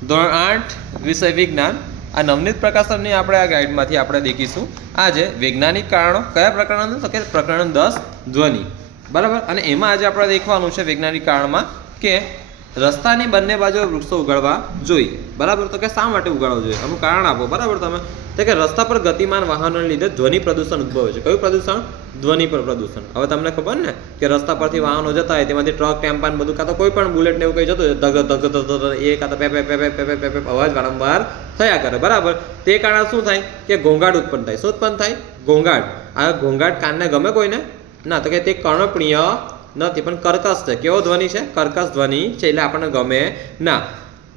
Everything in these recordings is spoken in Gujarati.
ધોરણ 8 વિષય વિજ્ઞાન આ નવનીત પ્રકાશનની આપણે આ ગાઈડમાંથી આપણે દેખીશું આજે વૈજ્ઞાનિક કારણો કયા પ્રકરણનું તો કે પ્રકરણ 10 ધ્વનિ બરાબર અને એમાં આજે આપણે દેખવાનું છે વૈજ્ઞાનિક કારણમાં કે રસ્તાની બંને બાજુ વૃક્ષો ઉગાડવા જોઈએ બરાબર તો કે શા માટે ઉગાડવા જોઈએ આનું કારણ આપો બરાબર તમે તો કે રસ્તા પર ગતિમાન વાહનોને લીધે ધ્વનિ પ્રદૂષણ ઉદ્ભવે છે કયું પ્રદૂષણ ધ્વનિ પર પ્રદૂષણ હવે તમને ખબર ને કે રસ્તા પરથી વાહનો જતા હોય તેમાંથી ટ્રક ટેમ્પાન બધું કાં તો કોઈ પણ બુલેટ ને એવું કંઈ જતું ધગ ધગ ધગ એ કાં તો પે પે પે પે પે પે અવાજ વારંવાર થયા કરે બરાબર તે કારણે શું થાય કે ઘોંઘાટ ઉત્પન્ન થાય શું ઉત્પન્ન થાય ઘોંઘાટ આ ઘોંઘાટ કાનને ગમે કોઈને ના તો કે તે કર્ણપ્રિય નથી પણ કર્કશ છે કેવો ધ્વનિ છે કર્કશ ધ્વનિ છે એટલે આપણને ગમે ના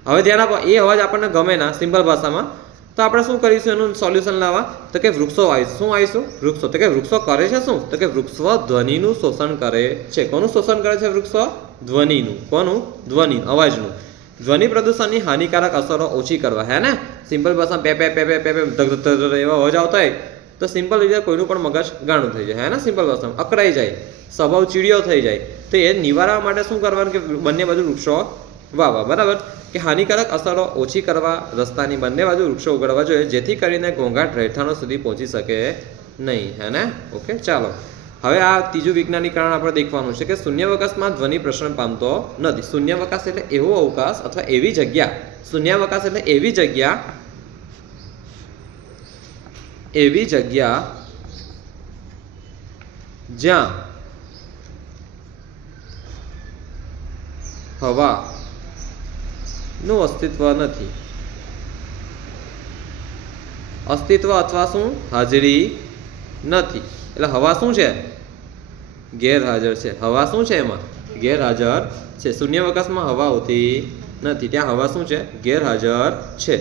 હવે ધ્યાન આપો એ અવાજ આપણને ગમે ના સિમ્પલ ભાષામાં તો આપણે શું કરીશું એનું સોલ્યુશન લાવવા તો કે વૃક્ષો વાવીશું શું વાવીશું વૃક્ષો તો કે વૃક્ષો કરે છે શું તો કે વૃક્ષો ધ્વનિનું શોષણ કરે છે કોનું શોષણ કરે છે વૃક્ષો ધ્વનિનું કોનું ધ્વનિ અવાજનું ધ્વનિ પ્રદૂષણની હાનિકારક અસરો ઓછી કરવા હે ને સિમ્પલ ભાષામાં પે પે પે પે પે પે ધગ એવા અવાજ આવતા હોય તો સિમ્પલ રીતે કોઈનું પણ મગજ ગાણું થઈ જાય હે ને સિમ્પલ ભાષામાં અકળાઈ જાય સ્વભાવ ચીડિયો થઈ જાય તો એ નિવારવા માટે શું કરવાનું કે બંને બાજુ વૃક્ષો વાવવા બરાબર કે હાનિકારક અસરો ઓછી કરવા રસ્તાની બંને બાજુ વૃક્ષો ઉગાડવા જોઈએ જેથી કરીને ઘોંઘાટ રહેઠાણો સુધી પહોંચી શકે નહીં હે ને ઓકે ચાલો હવે આ ત્રીજું વૈજ્ઞાનિક કારણ આપણે દેખવાનું છે કે શૂન્યાવકાશમાં ધ્વનિ પ્રસરણ પામતો નથી શૂન્યાવકાશ એટલે એવો અવકાશ અથવા એવી જગ્યા શૂન્યાવકાશ એટલે એવી જગ્યા જ્યાં હવા નું અસ્તિત્વ નથી અસ્તિત્વ અથવા શું હાજરી નથી એટલે હવા શું છે ગેરહાજર છે હવા શું છે એમાં ગેરહાજર છે શૂન્યાવકાશમાં હવા હોતી નથી ત્યાં હવા શું છે ગેરહાજર છે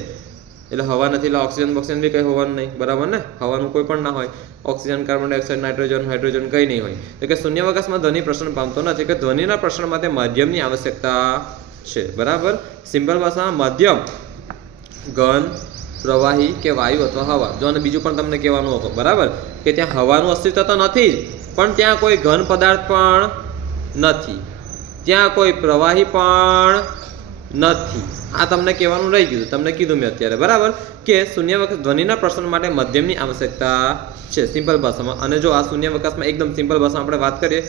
એટલે હવા નથી એટલે ઓક્સિજન બોક્સિજન બી કંઈ હોવાનું નહીં બરાબર ને હવાનું કોઈ પણ ના હોય oxygen carbon dioxide nitrogen hydrogen કંઈ નહીં હોય તો કે શૂન્યાવકાશમાં ધ્વનિ પ્રસરણ પામતો નથી કે ધ્વનિના પ્રસરણ માટે માધ્યમની આવશ્યકતા છે બરાબર સિમ્પલ ભાષામાં માધ્યમ ઘન પ્રવાહી કે વાયુ અથવા હવા જો અને બીજું પણ તમને કહેવાનું હતું બરાબર કે ત્યાં હવાનું અસ્તિત્વ તો નથી જ પણ ત્યાં કોઈ ઘન પદાર્થ પણ નથી ત્યાં કોઈ પ્રવાહી પણ નથી આ તમને કહેવાનું રહી ગયું તમને કીધું મેં અત્યારે બરાબર કે શૂન્યાવકાશ ધ્વનિના પ્રસરણ માટે મધ્યમની આવશ્યકતા છે સિમ્પલ ભાષામાં અને જો આ શૂન્યાવકાશમાં એકદમ સિમ્પલ ભાષામાં આપણે વાત કરીએ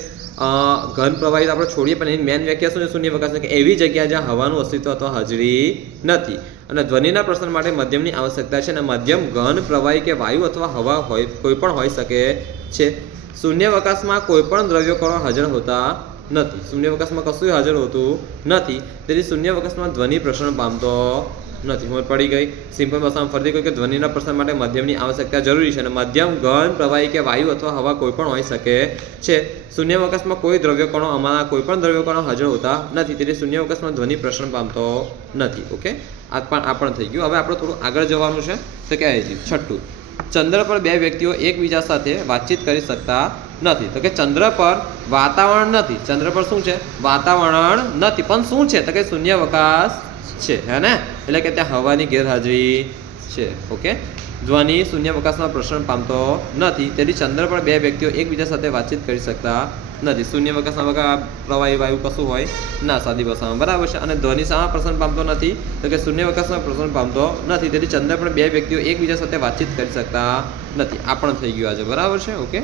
ઘન પ્રવાહી આપણે છોડીએ પણ એની મેન વ્યાખ્યા શું છે શૂન્યાવકાશની કે એવી જગ્યા જ્યાં હવાનું અસ્તિત્વ અથવા હાજરી નથી અને ધ્વનિના પ્રસરણ માટે મધ્યમની આવશ્યકતા છે અને મધ્યમ ઘન પ્રવાહી કે વાયુ અથવા હવા હોય કોઈ પણ હોઈ શકે છે શૂન્યાવકાશમાં કોઈ પણ દ્રવ્યો કણો હાજર હોતા નથી શૂન્યાવકાશમાં કશું હાજર હોતું નથી તેથી શૂન્યાવકાશમાં ધ્વનિ પ્રસરણ પામતો નથી સમજ પડી ગઈ સિમ્પલ ભાષામાં ફરીથી કહ્યું કે ધ્વનિના પ્રસરણ માટે મધ્યમની આવશ્યકતા જરૂરી છે અને મધ્યમ ઘન પ્રવાહી કે વાયુ અથવા હવા કોઈ પણ હોઈ શકે છે શૂન્યાવકાશમાં કોઈ દ્રવ્ય કણો અમારા કોઈ પણ દ્રવ્ય કણો હાજર હોતા નથી તેથી શૂન્યાવકાશમાં ધ્વનિ પ્રસરણ પામતો નથી ઓકે આ પણ થઈ ગયું હવે આપણે થોડું આગળ જવાનું છે તો કે છઠ્ઠું ચંદ્ર પર બે વ્યક્તિઓ એકબીજા સાથે વાતચીત કરી શકતા નથી તો કે ચંદ્ર પર વાતાવરણ નથી ચંદ્ર પર શું છે વાતાવરણ નથી પણ શું છે તો કે શૂન્યાવકાશ છે હે ને એટલે કે ત્યાં હવાની ગેરહાજરી છે ઓકે ધ્વનિ શૂન્યાવકાશમાં પ્રસરણ પામતો નથી તેથી ચંદ્ર પર બે વ્યક્તિઓ એકબીજા સાથે વાતચીત કરી શકતા નથી શૂન્યાવકાશમાં વગર પ્રવાહી વાયુ કશું હોય ના સાદી ભાષામાં બરાબર છે અને ધ્વનિ શામાં પ્રસરણ પામતો નથી તો કે શૂન્યાવકાશમાં પ્રસરણ પામતો નથી તેથી ચંદ્ર પર બે વ્યક્તિઓ એકબીજા સાથે વાતચીત કરી શકતા નથી આ પણ થઈ ગયું આજે બરાબર છે ઓકે